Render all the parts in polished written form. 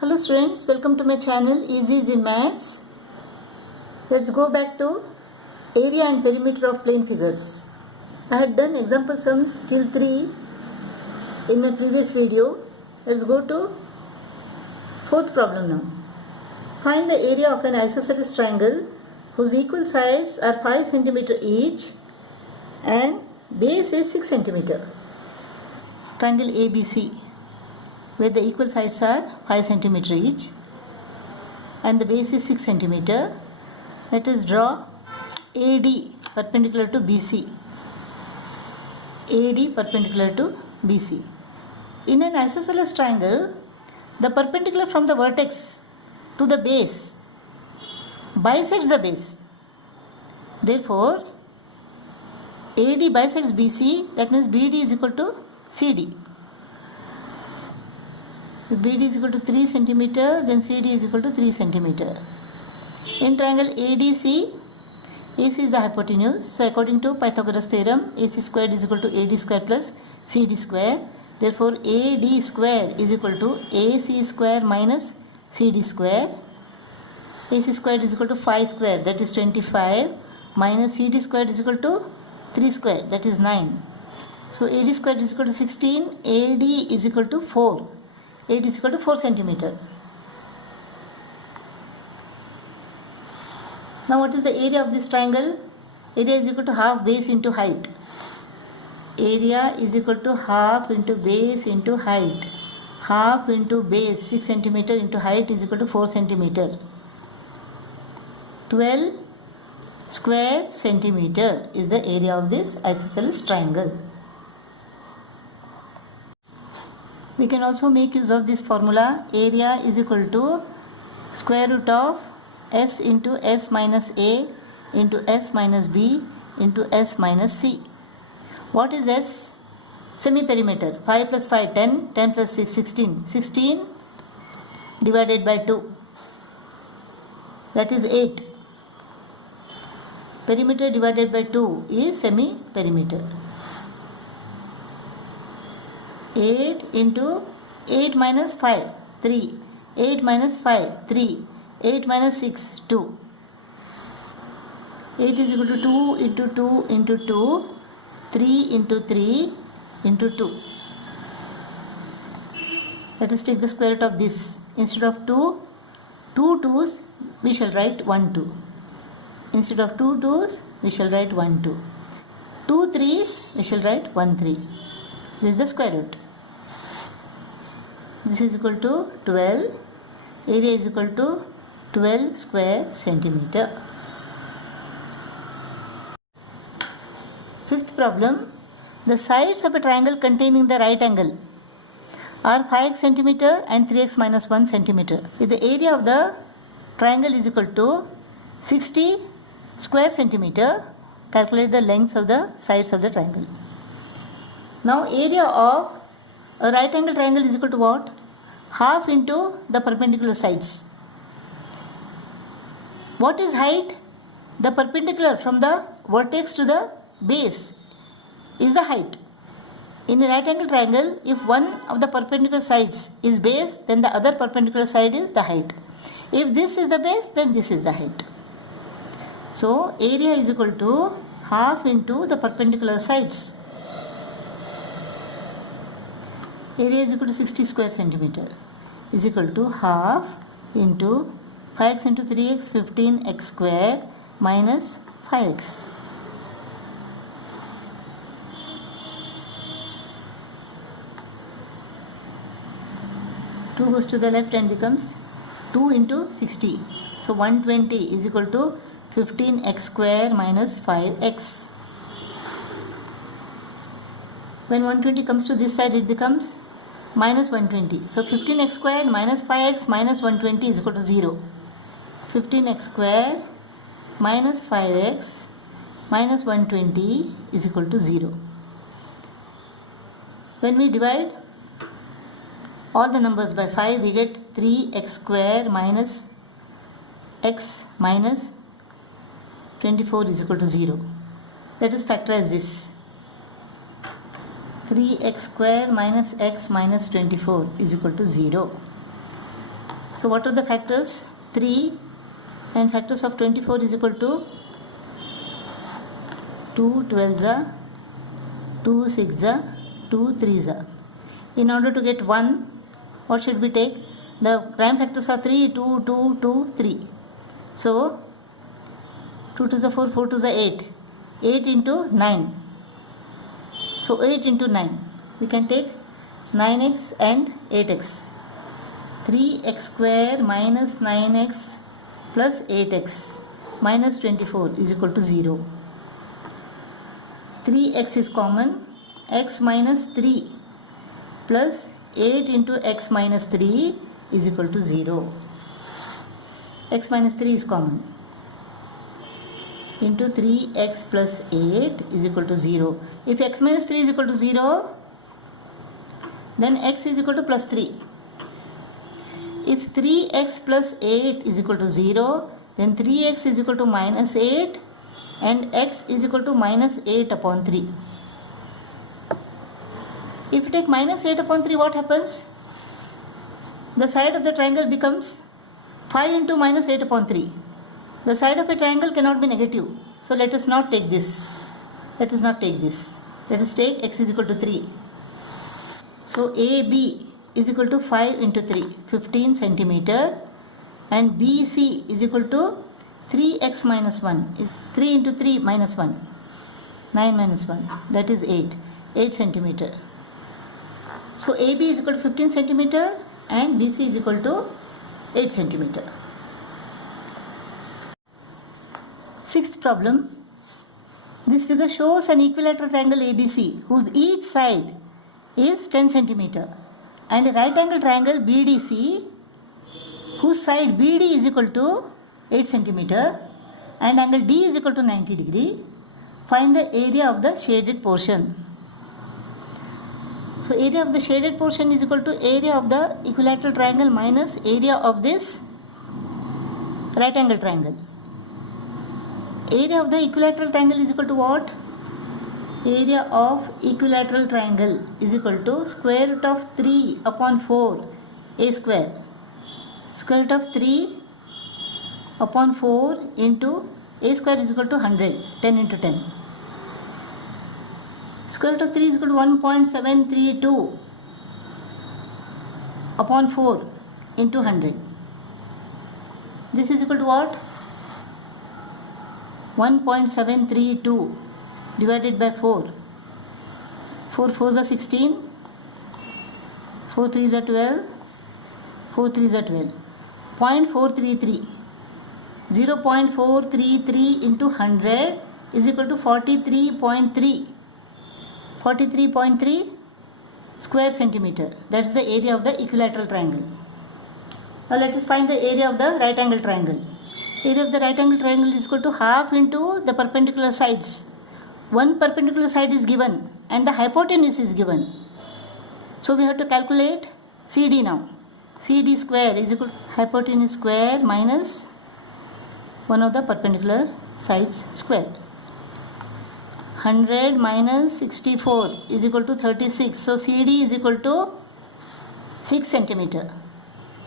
Hello students, welcome to my channel Easy Maths. Let's go back to area and perimeter of plane figures. I had done example sums till 3 in my previous video. Let's go to fourth problem now. Find the area of an isosceles triangle whose equal sides are 5 cm each and base is 6 cm. Triangle ABC, where the equal sides are 5 cm each and the base is 6 cm. Let us draw AD perpendicular to BC. AD perpendicular to BC. In an isosceles triangle, the perpendicular from the vertex to the base bisects the base. Therefore, AD bisects BC, that means BD is equal to CD. If BD is equal to 3 cm, then CD is equal to 3 cm. In triangle ADC, AC is the hypotenuse. So according to Pythagoras theorem, AC squared is equal to AD square plus CD square. Therefore, AD square is equal to AC square minus CD square. AC squared is equal to 5 square, that is 25, minus CD squared is equal to 3 square, that is 9. So AD squared is equal to 16, AD is equal to 4. AD is equal to 4 cm. Now what is the area of this triangle? Area is equal to half base into height. Area is equal to half into base into height. Half into base 6 cm into height is equal to 4 cm. 12 square centimeter is the area of this isosceles triangle. We can also make use of this formula. Area is equal to square root of S into S minus A into S minus B into S minus C. What is S? Semi-perimeter. 5 plus 5, 10. 10 plus 6, 16. 16 divided by 2. That is 8. Perimeter divided by 2 is semi-perimeter. 8 into 8 minus 5, 3. 8 minus 5, 3. 8 minus 6, 2. 8 is equal to 2 into 2 into 2. 3 into 3 into 2. Let us take the square root of this. Instead of 2 2's, we shall write 1 2. Instead of 2 2's, we shall write 1 2. 2 3's, we shall write 1 3. This is the square root. This is equal to 12. Area is equal to 12 square centimeter. Fifth problem. The sides of a triangle containing the right angle are 5 cm and 3x minus 1 cm. If the area of the triangle is equal to 60 square centimeter, calculate the lengths of the sides of the triangle. Now area of a right angle triangle is equal to what? Half into the perpendicular sides. What is height? The perpendicular from the vertex to the base is the height. In a right angle triangle, if one of the perpendicular sides is base, then the other perpendicular side is the height. If this is the base, then this is the height. So area is equal to half into the perpendicular sides. Area is equal to 60 square centimeter is equal to half into 5x into 3x, 15x square minus 5x. Two goes to the left and becomes 2 into 60. So 120 is equal to 15x square minus 5x. When 120 comes to this side, it becomes minus 120. So 15x squared minus 5x minus 120 is equal to 0. 15x squared minus 5x minus 120 is equal to 0. When we divide all the numbers by 5, we get 3x squared minus x minus 24 is equal to 0. Let us factorize this. 3x square minus x minus 24 is equal to 0. So what are the factors? 3 and factors of 24 is equal to 2 12s, 2 6s, 2 3s. In order to get 1, what should we take? The prime factors are 3, 2, 2, 2, 3. So 2 to the 4, 4 to the 8. 8 into 9. So 8 into 9. We can take 9x and 8x. 3x square minus 9x plus 8x minus 24 is equal to 0. 3x is common. X minus 3 plus 8 into x minus 3 is equal to 0. X minus 3 is common. Into 3x plus 8 is equal to 0. If x minus 3 is equal to 0, then x is equal to plus 3. If 3x plus 8 is equal to 0, then 3x is equal to minus 8 and x is equal to minus 8 upon 3. If you take minus 8 upon 3, what happens? The side of the triangle becomes 5 into minus 8 upon 3. The side of a triangle cannot be negative. So let us not take this. Let us not take this. Let us take x is equal to 3. So AB is equal to 5 into 3, 15 centimeter, and BC is equal to 3x minus 1, is 3 into 3 minus 1, 9 minus 1, that is 8 centimeter. So AB is equal to 15 centimeter and BC is equal to 8 centimeter. Sixth problem. This figure shows an equilateral triangle ABC whose each side is 10 centimeter and a right angle triangle BDC whose side BD is equal to 8 centimeter and angle D is equal to 90 degree. Find the area of the shaded portion. So area of the shaded portion is equal to area of the equilateral triangle minus area of this right angle triangle. Area of the equilateral triangle is equal to what? Area of equilateral triangle is equal to square root of 3 upon 4 a square. Square root of 3 upon 4 into a square is equal to 100, 10 into 10. Square root of 3 is equal to 1.732 upon 4 into 100. This is equal to what? 1.732 divided by 4. 4 4s are 16, 4 3s are 12, 4 3s are 12. 0.433. 0.433 into 100 is equal to 43.3. 43.3 square centimeter. That is the area of the equilateral triangle. Now let us find the area of the right angle triangle. Area of the right angle triangle is equal to half into the perpendicular sides. One perpendicular side is given and the hypotenuse is given. So we have to calculate CD now. CD square is equal to hypotenuse square minus one of the perpendicular sides square. 100 minus 64 is equal to 36. So CD is equal to 6 centimeter.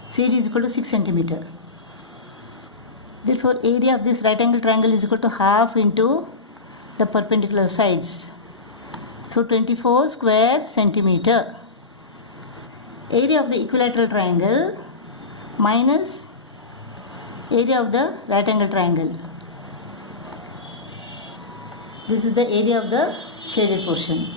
CD is equal to 6 centimeter. Therefore, area of this right angle triangle is equal to half into the perpendicular sides. So 24 square centimeter. Area of the equilateral triangle minus area of the right angle triangle. This is the area of the shaded portion.